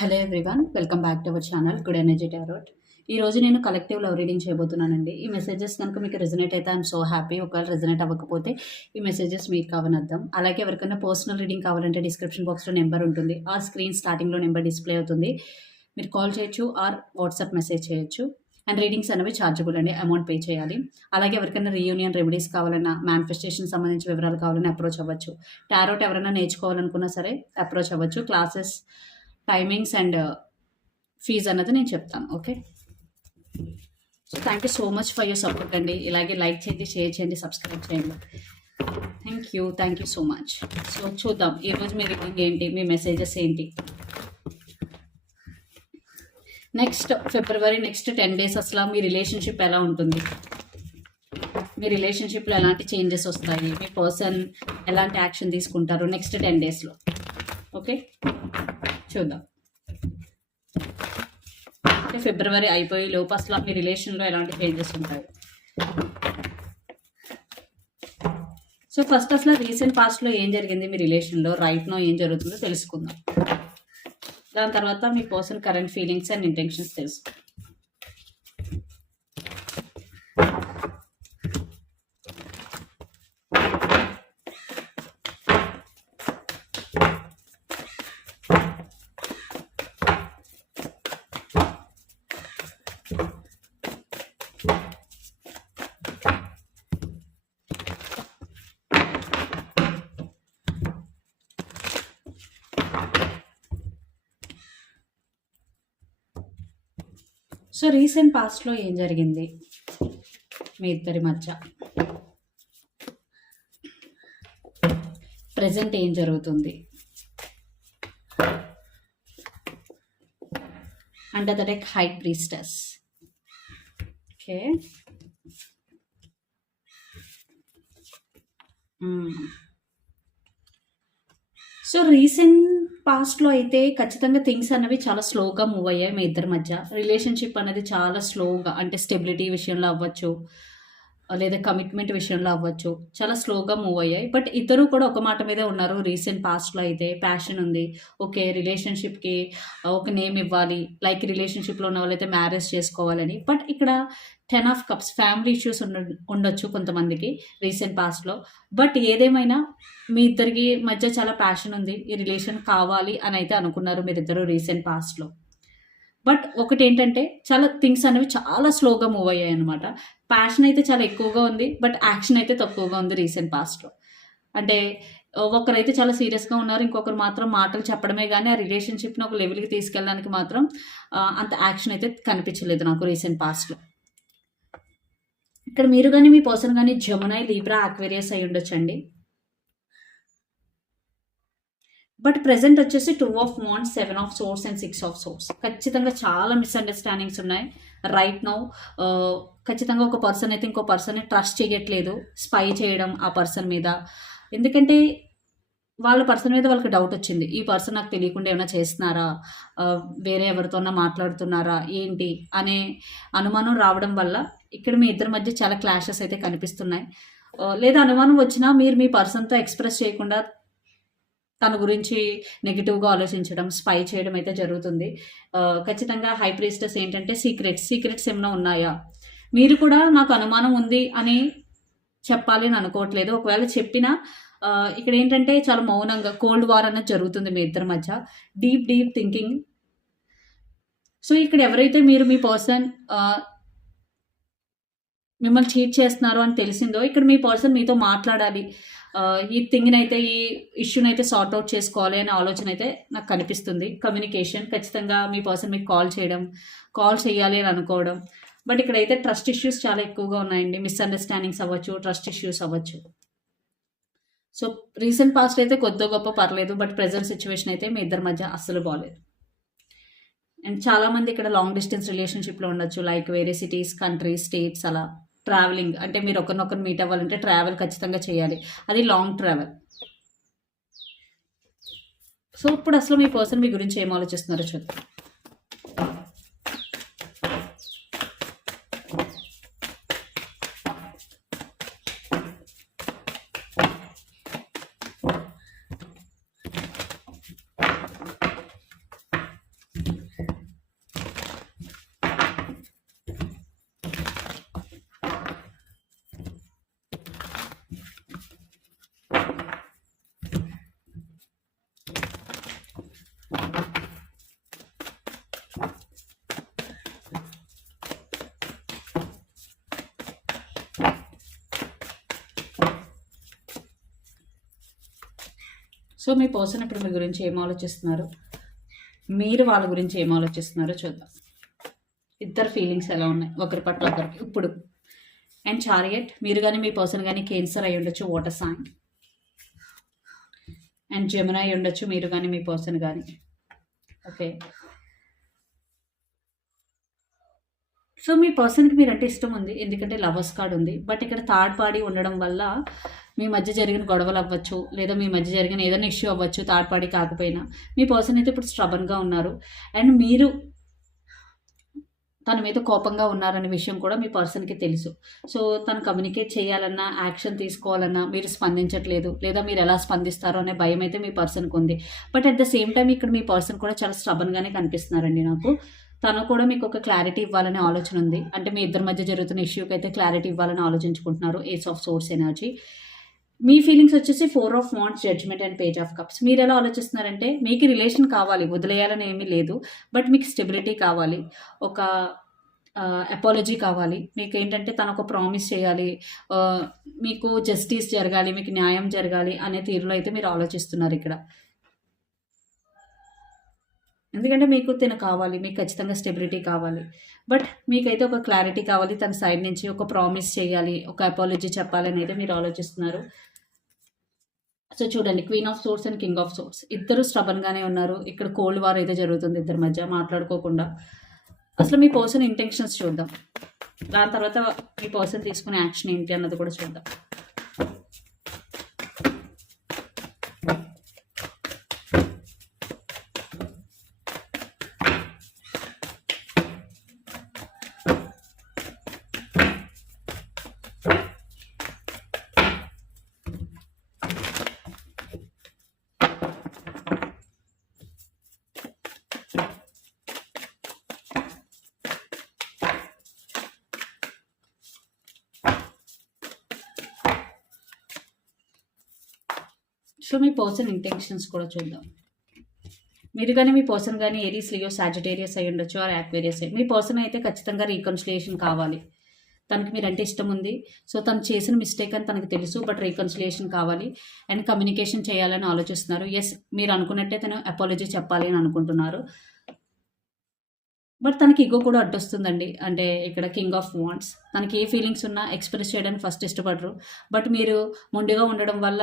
Hello everyone welcome back to our channel good energy tarot. ఈ రోజు నేను collective love reading చేయబోతున్నానండి. ఈ messages కనుక మీకు రిజనేట్ అయితే ఐఎమ్ సో హ్యాపీ ఒకవేళ రిజనేట్ అవ్వకపోతే ఈ మెసేజెస్ మీకు కావనర్థం. అలాగే ఎవరికైనా పర్సనల్ రీడింగ్ కావాలంటే డిస్క్రిప్షన్ బాక్స్లో నెంబర్ ఉంటుంది. ఆ స్క్రీన్ స్టార్టింగ్లో నెంబర్ డిస్ప్లే అవుతుంది. మీరు కాల్ చేయొచ్చు ఆర్ వాట్సాప్ మెసేజ్ చేయొచ్చు. అండ్ రీడింగ్స్ అనేవి ఛార్జబుల్ అండి అమౌంట్ పే చేయాలి. అలాగే ఎవరికైనా రీయూనియన్ రెమెడీస్ కావాలన్నా మ్యానిఫెస్టేషన్ సంబంధించిన వివరాలు కావాలన్నా అప్రోచ్ అవ్వచ్చు. టారోట్ ఎవరైనా నేర్చుకోవాలనుకున్నా సరే అప్రోచ్ అవ్వచ్చు. క్లాసెస్ టైమింగ్స్ అండ్ ఫీజ్ అన్నది నేను చెప్తాను okay? So thank you so much for your support అండి. ఇలాగే లైక్ చేయండి షేర్ చేయండి సబ్స్క్రైబ్ చేయండి. Thank you thank you so much so చూద్దాం ఈరోజు మీ రీడింగ్ ఏంటి మీ మెసేజెస్ ఏంటి? Next February next ten days అసలు మీ రిలేషన్షిప్ ఎలా ఉంటుంది? మీ రిలేషన్షిప్లో ఎలాంటి చేంజెస్ వస్తాయి? మీ పర్సన్ ఎలాంటి యాక్షన్ తీసుకుంటారు నెక్స్ట్ టెన్ డేస్లో ఓకే చూద్దాం. అంటే ఫిబ్రవరి అయిపోయి లోపు అసలు మీ రిలేషన్లో ఎలాంటి చేంజెస్ ఉంటాయి? సో ఫస్ట్ అసలు రీసెంట్ పాస్ట్లో ఏం జరిగింది మీ రిలేషన్లో? రైట్నో ఏం జరుగుతుందో తెలుసుకుందాం. దాని తర్వాత మీ person current feelings and intentions తెలుసు సో రీసెంట్ పాస్ట్లో ఏం జరిగింది మీ ఇద్దరి మధ్య? ప్రజెంట్ ఏం జరుగుతుంది? Under the deck high priestess. Okay. So recent పాస్ట్లో అయితే ఖచ్చితంగా థింగ్స్ అనేవి చాలా స్లోగా మూవ్ అయ్యాయి మీ ఇద్దరి మధ్య. రిలేషన్షిప్ అనేది చాలా స్లోగా అంటే స్టెబిలిటీ విషయంలో అవ్వచ్చు. లేదా కమిట్మెంట్ విషయంలో అవ్వచ్చు. చాలా స్లోగా మూవ్ అయ్యాయి. బట్ ఇద్దరు కూడా ఒక మాట మీదే ఉన్నారు. రీసెంట్ పాస్ట్లో అయితే ప్యాషన్ ఉంది. ఓకే రిలేషన్షిప్కి ఒక నేమ్ ఇవ్వాలి. లైక్ రిలేషన్షిప్లో ఉన్న వాళ్ళైతే మ్యారేజ్ చేసుకోవాలని. బట్ ఇక్కడ ten of cups family issues ఉండ ఉండొచ్చు కొంతమందికి రీసెంట్ పాస్ట్లో బట్ ఏదేమైనా మీ ఇద్దరికి మధ్య చాలా ప్యాషన్ ఉంది. ఈ రిలేషన్ కావాలి అని అయితే అనుకున్నారు మీరిద్దరు రీసెంట్ పాస్ట్లో బట్ ఒకటి ఏంటంటే చాలా థింగ్స్ అనేవి చాలా స్లోగా మూవ్ అయ్యాయి అనమాట ప్యాషన్ అయితే చాలా ఎక్కువగా ఉంది బట్ యాక్షన్ అయితే తక్కువగా ఉంది రీసెంట్ పాస్ట్లో అంటే ఒకరైతే చాలా సీరియస్గా ఉన్నారు ఇంకొకరు మాత్రం మాటలు చెప్పడమే కానీ ఆ రిలేషన్షిప్ని ఒక లెవెల్కి తీసుకెళ్ళడానికి మాత్రం అంత యాక్షన్ అయితే కనిపించలేదు నాకు రీసెంట్ పాస్ట్లో ఇక్కడ మీరు కానీ మీ పర్సన్ కానీ జమునై లీబ్రా ఆక్వేరియస్ అయి ఉండొచ్చండి. బట్ ప్రెసెంట్ వచ్చేసి two of wands seven of swords and six of swords ఖచ్చితంగా చాలా మిస్అండర్స్టాండింగ్స్ ఉన్నాయి. రైట్ నౌ uh, ఖచ్చితంగా ఒక పర్సన్ అయితే ఇంకో పర్సన్ని ట్రస్ట్ చేయట్లేదు స్పై చేయడం ఆ పర్సన్ మీద. ఎందుకంటే వాళ్ళ పర్సన్ మీద వాళ్ళకి డౌట్ వచ్చింది. ఈ పర్సన్ నాకు తెలియకుండా ఏమైనా చేస్తున్నారా? వేరే ఎవరితోన్నా మాట్లాడుతున్నారా? ఏంటి? అనే అనుమానం రావడం వల్ల ఇక్కడ మీ ఇద్దరి మధ్య చాలా క్లాషెస్ అయితే కనిపిస్తున్నాయి. లేదా అనుమానం వచ్చినా మీరు మీ పర్సన్తో ఎక్స్ప్రెస్ చేయకుండా తన గురించి నెగిటివ్గా ఆలోచించడం స్పై చేయడం అయితే జరుగుతుంది. ఖచ్చితంగా హై ప్రీస్టెస్ ఏంటంటే సీక్రెట్స్ సీక్రెట్స్ ఏమైనా ఉన్నాయా? మీరు కూడా నాకు అనుమానం ఉంది అని చెప్పాలి అని అనుకోవట్లేదు. ఒకవేళ చెప్పినా ఇక్కడ ఏంటంటే చాలా మౌనంగా కోల్డ్ వార్ అనేది జరుగుతుంది మీ ఇద్దరి మధ్య. డీప్ డీప్ థింకింగ్ సో ఇక్కడ ఎవరైతే మీరు మీ పర్సన్ మిమ్మల్ని చీట్ చేస్తున్నారు అని తెలిసిందో ఇక్కడ మీ పర్సన్ మీతో మాట్లాడాలి. ఈ థింగ్ని అయితే ఈ ఇష్యూని అయితే సార్ట్ అవుట్ చేసుకోవాలి అనే ఆలోచన అయితే నాకు కనిపిస్తుంది. కమ్యూనికేషన్ ఖచ్చితంగా మీ పర్సన్ మీకు కాల్ చేయడం కాల్ చేయాలి అని అనుకోవడం. బట్ ఇక్కడైతే ట్రస్ట్ ఇష్యూస్ చాలా ఎక్కువగా ఉన్నాయండి. మిస్అండర్స్టాండింగ్స్ అవ్వచ్చు ట్రస్ట్ ఇష్యూస్ అవ్వచ్చు. సో రీసెంట్ పాస్ట్ అయితే కొద్ది గొప్ప పర్లేదు. బట్ ప్రజెంట్ సిచ్యువేషన్ అయితే మీ ఇద్దరి మధ్య అస్సలు బాగాలేదు అండ్ చాలామంది ఇక్కడ లాంగ్ డిస్టెన్స్ రిలేషన్షిప్లో ఉండొచ్చు. లైక్ వేరే సిటీస్ కంట్రీస్ స్టేట్స్ అలా. ట్రావెలింగ్. అంటే మీరు ఒకరినొకరు మీట్ అవ్వాలంటే ట్రావెల్ ఖచ్చితంగా చేయాలి. అది లాంగ్ ట్రావెల్. సో ఇప్పుడు అసలు మీ పర్సన్ మీ గురించి ఏం ఆలోచిస్తున్నారో చూద్దాం సో మీ పర్సన్ ఇప్పుడు మీ గురించి ఏం ఆలోచిస్తున్నారు? మీరు వాళ్ళ గురించి ఏం ఆలోచిస్తున్నారో చూద్దాం. ఇద్దరు ఫీలింగ్స్ ఎలా ఉన్నాయి? ఒకరి పట్ల ఒకరికి. ఇప్పుడు అండ్ చారియట్ మీరు కానీ మీ పర్సన్ కానీ కేన్సర్ అయి ఉండొచ్చు వాటర్ సాంగ్. అండ్ జమున అయి ఉండొచ్చు మీరు కానీ మీ పర్సన్ కానీ ఓకే. సో మీ పర్సన్కి మీరంటే ఇష్టం ఉంది. ఎందుకంటే లవర్స్ కార్డ్ ఉంది. బట్ ఇక్కడ థర్డ్ పార్టీ ఉండడం వల్ల మీ మధ్య జరిగిన గొడవలు అవ్వచ్చు లేదా మీ మధ్య జరిగిన ఏదైనా ఇష్యూ అవ్వచ్చు థర్డ్ పార్టీ కాకపోయినా. మీ పర్సన్ అయితే ఇప్పుడు స్ట్రబన్గా ఉన్నారు. అండ్ మీరు తన మీద కోపంగా ఉన్నారనే విషయం కూడా మీ పర్సన్కి తెలుసు. సో తను కమ్యూనికేట్ చేయాలన్నా యాక్షన్ తీసుకోవాలన్నా మీరు స్పందించట్లేదు లేదా మీరు ఎలా స్పందిస్తారో అనే భయం అయితే మీ పర్సన్కి ఉంది. But at the same time ఇక్కడ మీ పర్సన్ కూడా చాలా స్ట్రబన్గానే కనిపిస్తున్నారండి నాకు. తను కూడా మీకు ఒక క్లారిటీ ఇవ్వాలనే ఆలోచన ఉంది. అంటే మీ ఇద్దరి మధ్య జరుగుతున్న ఇష్యూకి అయితే క్లారిటీ ఇవ్వాలని ఆలోచించుకుంటున్నారు. ఏస్ ఆఫ్ సోర్స్ ఎనర్జీ మీ ఫీలింగ్స్ వచ్చేసి four of wands judgement and page of cups మీరు ఎలా ఆలోచిస్తున్నారంటే మీకు రిలేషన్ కావాలి వదిలేయాలని ఏమీ లేదు బట్ మీకు స్టెబిలిటీ కావాలి ఒక అపాలజీ కావాలి. మీకు ఏంటంటే తను ఒక ప్రామిస్ చేయాలి మీకు జస్టిస్ జరగాలి మీకు న్యాయం జరగాలి అనే తీరులో అయితే మీరు ఆలోచిస్తున్నారు ఇక్కడ. ఎందుకంటే మీకు తిన కావాలి మీకు ఖచ్చితంగా స్టెబిలిటీ కావాలి. బట్ మీకైతే ఒక క్లారిటీ కావాలి తన సైడ్ నుంచి ఒక ప్రామిస్ చేయాలి ఒక అపాలజీ చెప్పాలని అయితే మీరు ఆలోచిస్తున్నారు. సో చూడండి queen of swords and king of swords ఇద్దరు స్టబన్గానే ఉన్నారు. ఇక్కడ కోల్డ్ వార్ అయితే జరుగుతుంది ఇద్దరి మధ్య మాట్లాడుకోకుండా. అసలు మీ పర్సన్ ఇంటెన్షన్స్ చూద్దాం. దాని తర్వాత మీ పర్సన్ తీసుకునే యాక్షన్ ఏంటి అన్నది కూడా చూద్దాం. సో మీ పర్సన్ ఇంటెన్షన్స్ కూడా చూద్దాం. మీరు కానీ మీ పర్సన్ కానీ ఏరీస్ లియో సాజిటేరియస్ అయి ఉండొచ్చు ఆర్ యాక్వేరియస్ అయ్యి మీ పర్సన్ అయితే ఖచ్చితంగా రీకన్సిలియేషన్ కావాలి. తనకి మీరంటే ఇష్టం ఉంది. సో తను చేసిన మిస్టేక్ అని తనకు తెలుసు బట్ రీకన్సిలియేషన్ కావాలి. అండ్ కమ్యూనికేషన్ చేయాలని ఆలోచిస్తున్నారు. ఎస్ మీరు అనుకున్నట్టే తను అపాలజీ చెప్పాలి అని అనుకుంటున్నారు. బట్ తనకి ఇగో కూడా అడ్డొస్తుందండి. అంటే ఇక్కడ కింగ్ ఆఫ్ వాంట్స్ తనకి ఏ ఫీలింగ్స్ ఉన్నా ఎక్స్ప్రెస్ చేయడానికి ఫస్ట్ ఇష్టపడరు. బట్ మీరు మొండిగా ఉండడం వల్ల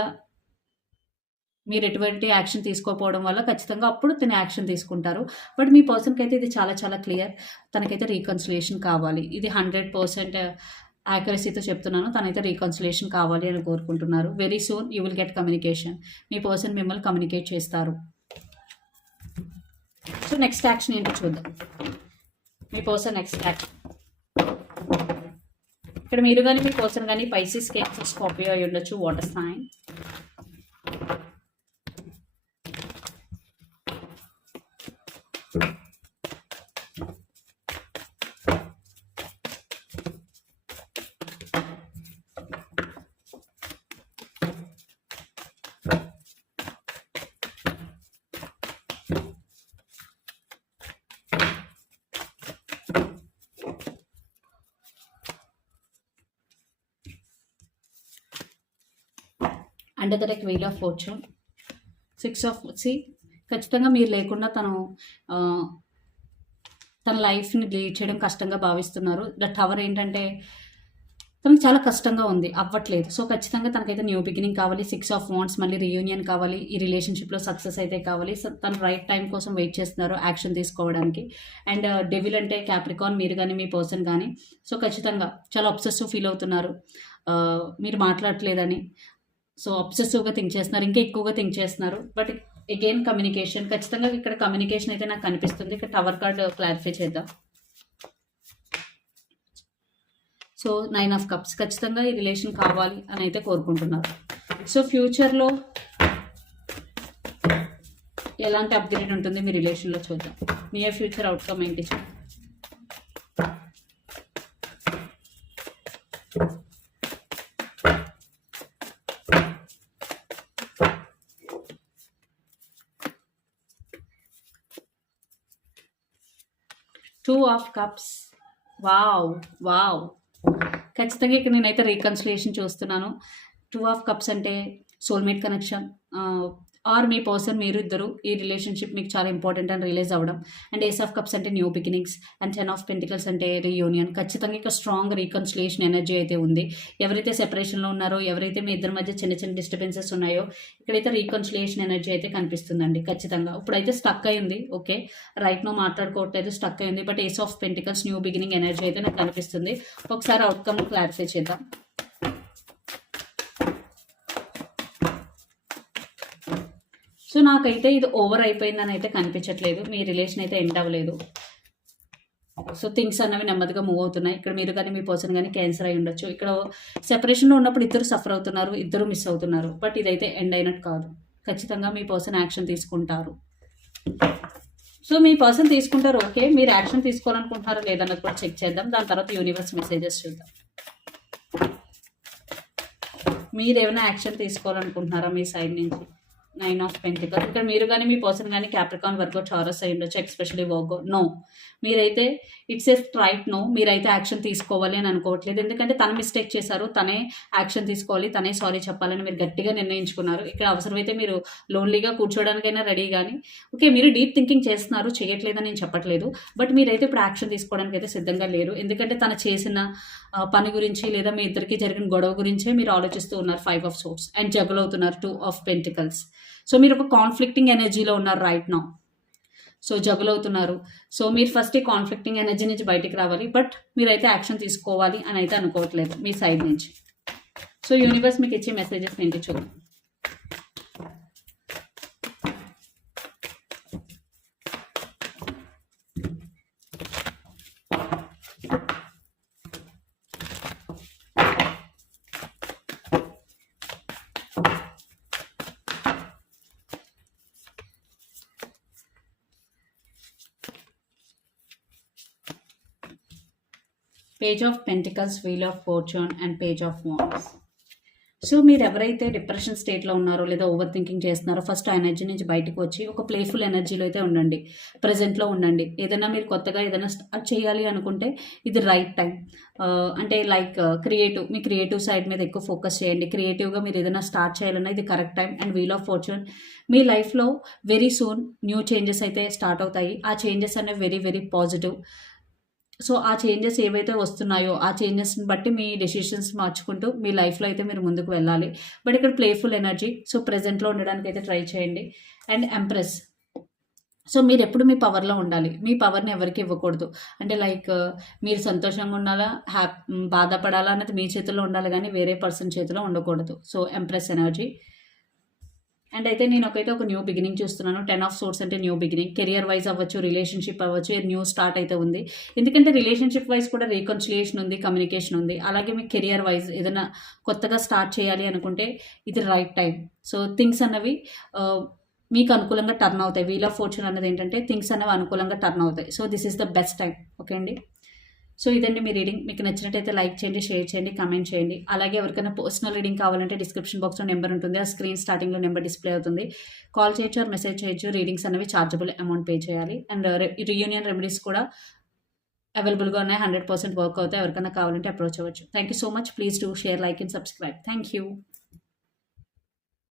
మీరు ఎటువంటి యాక్షన్ తీసుకోకపోవడం వల్ల ఖచ్చితంగా అప్పుడు తను యాక్షన్ తీసుకుంటారు. బట్ మీ పర్సన్కి అయితే ఇది చాలా చాలా క్లియర్. తనకైతే రీకన్సిలేషన్ కావాలి. ఇది హండ్రెడ్ పర్సెంట్ యాక్యురసీతో చెప్తున్నాను. తనైతే రీకన్సిలేషన్ కావాలి అని కోరుకుంటున్నారు. Very soon you will get communication me person మిమ్మల్ని కమ్యూనికేట్ చేస్తారు. సో నెక్స్ట్ యాక్షన్ ఏంటో చూద్దాం. మీ పర్సన్ నెక్స్ట్ యాక్షన్ ఇక్కడ మీరు కానీ మీ పర్సన్ కానీ పైసీ కేన్సర్ స్కాపియో అయి ఉండొచ్చు. Water sign under the like wheel of fortune six of C ఖచ్చితంగా మీరు లేకుండా తను తన లైఫ్ని లీడ్ చేయడం కష్టంగా భావిస్తున్నారు. ద టవర్ ఏంటంటే తనకు చాలా కష్టంగా ఉంది అవ్వట్లేదు. సో ఖచ్చితంగా తనకైతే న్యూ బిగినింగ్ కావాలి సిక్స్ ఆఫ్ వాంట్స్ మళ్ళీ రియూనియన్ కావాలి ఈ రిలేషన్షిప్లో సక్సెస్ అయితే కావాలి. సో తను రైట్ టైం కోసం వెయిట్ చేస్తున్నారు యాక్షన్ తీసుకోవడానికి. అండ్ డెవిల్ uh, అంటే క్యాప్రికాన్ మీరు కానీ మీ పర్సన్ కానీ సో ఖచ్చితంగా చాలా అబ్సెసివ్ ఫీల్ అవుతున్నారు. Uh, మీరు మాట్లాడట్లేదని. సో అబ్సెసివ్గా థింక్ చేస్తున్నారు ఇంకా ఎక్కువగా థింక్ చేస్తున్నారు. బట్ అగైన్ కమ్యూనికేషన్ ఖచ్చితంగా ఇక్కడ కమ్యూనికేషన్ అయితే నాకు కనిపిస్తుంది. ఇక్కడ టవర్ కార్డ్ క్లారిఫై చేద్దాం. సో నైన్ ఆఫ్ కప్స్ ఖచ్చితంగా ఈ రిలేషన్ కావాలి అని అయితే కోరుకుంటున్నారు. సో ఫ్యూచర్లో ఎలాంటి అప్గ్రేడ్ ఉంటుంది మీ రిలేషన్లో చూద్దాం. మీ ఫ్యూచర్ అవుట్కమ్ ఏంటి చూద్దాం two of cups wow wow ఖచ్చితంగా ఇక్కడ నేనైతే రీకన్సిలియేషన్ చూస్తున్నాను. టూ ఆఫ్ కప్స్ అంటే సోల్మేట్ కనెక్షన్ ఆర్ మీ పర్సన్ మీరు ఇద్దరు ఈ రిలేషన్షిప్ మీకు చాలా ఇంపార్టెంట్ అని రిలీజ్ అవ్వడం. అండ్ ఏస్ ఆఫ్ కప్స్ అంటే new beginnings and ten of pentacles అంటే రీయూనియన్. ఖచ్చితంగా ఇక స్ట్రాంగ్ రీకన్సిలేషన్ ఎనర్జీ అయితే ఉంది. ఎవరైతే సెపరేషన్లో ఉన్నారో ఎవరైతే మీ ఇద్దరి మధ్య చిన్న చిన్న డిస్టర్బెన్సెస్ ఉన్నాయో ఇక్కడైతే రీకన్సిలేషన్ ఎనర్జీ అయితే కనిపిస్తుందండి ఖచ్చితంగా. ఇప్పుడైతే స్టక్ అయింది ఓకే. రైట్ నో మాట్లాడుకోవట్లేదు స్టక్ అయింది but ace of pentacles new beginning energy అయితే నాకు కనిపిస్తుంది. ఒకసారి అవుట్కమ్ క్లారిఫై చేద్దాం. సో నాకైతే ఇది ఓవర్ అయిపోయిందని అయితే కనిపించట్లేదు. మీ రిలేషన్ అయితే ఎండ్ అవ్వలేదు. సో థింగ్స్ అన్నవి నెమ్మదిగా మూవ్ అవుతున్నాయి. ఇక్కడ మీరు కానీ మీ పర్సన్ కానీ క్యాన్సర్ అయి ఉండొచ్చు. ఇక్కడ సెపరేషన్లో ఉన్నప్పుడు ఇద్దరు సఫర్ అవుతున్నారు ఇద్దరు మిస్ అవుతున్నారు. బట్ ఇదైతే ఎండ్ అయినట్టు కాదు. ఖచ్చితంగా మీ పర్సన్ యాక్షన్ తీసుకుంటారు. సో మీ పర్సన్ తీసుకుంటారు ఓకే. మీరు యాక్షన్ తీసుకోవాలనుకుంటున్నారో లేదన్నది కూడా చెక్ చేద్దాం. దాని తర్వాత యూనివర్స్ మెసేజెస్ చూద్దాం. మీరు ఏమైనా యాక్షన్ తీసుకోవాలనుకుంటున్నారా మీ సైడ్ నుంచి? నైన్ ఆఫ్ పెంటికల్ ఇక్కడ మీరు కానీ మీ పర్సన్ కానీ క్యాప్రికాన్ వర్గో చారస్ అయి ఉండొచ్చు ఎక్స్పెషలీ వర్గో నో మీరైతే ఇట్స్ ఏ రైట్ నో మీరైతే యాక్షన్ తీసుకోవాలి అని అనుకోవట్లేదు. ఎందుకంటే తన మిస్టేక్ చేశారు తనే యాక్షన్ తీసుకోవాలి తనే సారీ చెప్పాలని మీరు గట్టిగా నిర్ణయించుకున్నారు. ఇక్కడ అవసరమైతే మీరు లోన్లీగా కూర్చోవడానికైనా రెడీ కానీ ఓకే మీరు డీప్ థింకింగ్ చేస్తున్నారు చేయట్లేదని నేను చెప్పట్లేదు. బట్ మీరైతే ఇప్పుడు యాక్షన్ తీసుకోవడానికి అయితే సిద్ధంగా లేరు. ఎందుకంటే తను చేసిన పని గురించి లేదా మీ ఇద్దరికి జరిగిన గొడవ గురించే మీరు ఆలోచిస్తూ ఉన్నారు five of swords and juggle అవుతున్నారు టూ ఆఫ్ పెంటికల్స్ సో మీరు ఒక కాన్ఫ్లిక్టింగ్ ఎనర్జీలో ఉన్నారు రైట్ నౌ సో జగుల్ అవుతున్నారు సో మీరు ఫస్ట్ ఈ కాన్ఫ్లిక్టింగ్ ఎనర్జీ నుంచి బయటికి రావాలి బట్ మీరైతే యాక్షన్ తీసుకోవాలి అని అయితే అనుకోవట్లేదు మీ సైడ్ నుంచి. సో యూనివర్స్ మీకు ఇచ్చే మెసేజెస్ ఏంటి చూద్దాం page of pentacles wheel of fortune and page of wands so మీరు ఎవరైతే డిప్రెషన్ స్టేట్లో ఉన్నారో లేదా ఓవర్ థింకింగ్ చేస్తున్నారో ఫస్ట్ ఆ ఎనర్జీ నుంచి బయటకు వచ్చి ఒక ప్లేఫుల్ ఎనర్జీలో అయితే ఉండండి. ప్రజెంట్లో ఉండండి. ఏదైనా మీరు కొత్తగా ఏదైనా స్టార్ట్ చేయాలి అనుకుంటే ఇది రైట్ టైం uh, అంటే లైక్ క్రియేటివ్ uh, మీ క్రియేటివ్ సైడ్ మీద ఎక్కువ ఫోకస్ చేయండి. క్రియేటివ్గా మీరు ఏదైనా స్టార్ట్ చేయాలన్నా ఇది correct time and wheel of fortune మీ లైఫ్లో వెరీ సూన్ న్యూ చేంజెస్ అయితే స్టార్ట్ అవుతాయి. ఆ చేంజెస్ అనేవి వెరీ వెరీ పాజిటివ్ సో ఆ చేంజెస్ ఏవైతే వస్తున్నాయో ఆ చేంజెస్ని బట్టి మీ డెసిషన్స్ మార్చుకుంటూ మీ లైఫ్లో అయితే మీరు ముందుకు వెళ్ళాలి. బట్ ఇక్కడ ప్లేఫుల్ ఎనర్జీ సో ప్రజెంట్లో ఉండడానికి అయితే ట్రై చేయండి. అండ్ ఎంప్రెస్ సో మీరు ఎప్పుడు మీ పవర్లో ఉండాలి. మీ పవర్ని ఎవరికి ఇవ్వకూడదు. అంటే లైక్ మీరు సంతోషంగా ఉండాలా హ్యాప్ బాధపడాలా అన్నది మీ చేతిలో ఉండాలి కానీ వేరే పర్సన్ చేతిలో ఉండకూడదు. సో ఎంప్రెస్ ఎనర్జీ అండ్ అయితే నేను ఒకైతే ఒక న్యూ బిగినింగ్ చూస్తున్నాను. టెన్ ఆఫ్ సోర్స్ అంటే న్యూ బిగినింగ్ కెరియర్ వైజ్ అవ్వచ్చు రిలేషన్షిప్ అవ్వచ్చు న్యూ స్టార్ట్ అయితే ఉంది. ఎందుకంటే రిలేషన్షిప్ వైజ్ కూడా రీకన్సిలియేషన్ ఉంది కమ్యూనికేషన్ ఉంది. అలాగే మీ కెరియర్ వైజ్ ఏదైనా కొత్తగా స్టార్ట్ చేయాలి అనుకుంటే ఇది రైట్ టైం సో థింగ్స్ అన్నవి uh, మీకు అనుకూలంగా టర్న్ అవుతాయి. వీల్ ఆఫ్ ఫార్చ్యూన్ అనేది ఏంటంటే థింగ్స్ అనేవి అనుకూలంగా టర్న్ అవుతాయి. So this is the best time okay అండి? సో ఇదండి మీ రీడింగ్. మీకు నచ్చినట్టయితే లైక్ చేయండి షేర్ చేయండి కమెంట్ చేయండి. అలాగే ఎవరికైనా పర్సనల్ రీడింగ్ కావాలంటే డిస్క్రిప్షన్ బాక్స్లో నెంబర్ ఉంటుంది. ఆ స్క్రీన్ స్టార్టింగ్లో నెంబర్ డిస్ప్లే అవుతుంది. కాల్ చేయొచ్చు ఆర్ మెసేజ్ చేయొచ్చు. రీడింగ్స్ అనేవి ఛార్జబుల్ అమౌంట్ పే చేయాలి. అండ్ రియూనియన్ రెమెడీస్ కూడా అవైలబుల్గా ఉన్నాయి. హండ్రెడ్ పర్సెంట్ వర్క్ అవుతాయి. ఎవరికైనా కావాలంటే అప్రోచ్ అవ్వచ్చు. Thank you so much. Please do share like and subscribe. Thank you.